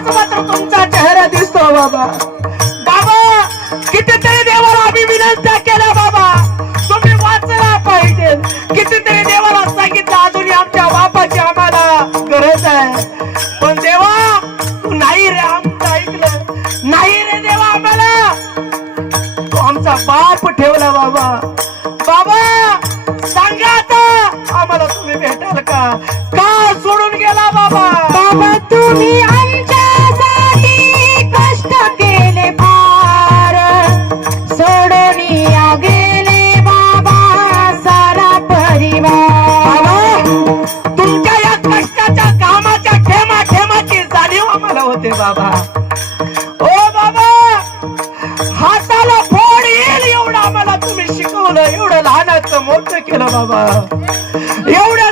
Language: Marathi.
आज मात्र तुमचा चेहरा दिसतो बाबा. बाबा कितीतरी देवाला आम्ही विनंत्या केल्या बाबा, तुम्ही वाचला पाहिजे. कितीतरी देवाला सांगितलं अजूनही आमच्या बापाची आम्हाला गरज आहे, पण देवा तू नाही रे आमचं ऐकलं. नाही रे देवा, आम्हाला तू आमचा बाप ठेवला बाबा. बाबा सांगा आता आम्हाला तुम्ही भेटाल का सोडून गेला बाबा. बाबा तुम्ही आमच्यासाठी कष्ट केले फार, सोडून या गेले बाबा सारा परिवार. तुमच्या या कष्टाच्या कामाच्या ठेमाची जाणीव आम्हाला होते बाबा. ओ बाबा हाताला फोड येईल एवढं आम्हाला तुम्ही शिकवलं, एवढं लहानाचं मोठं केलं बाबा. एवढ्या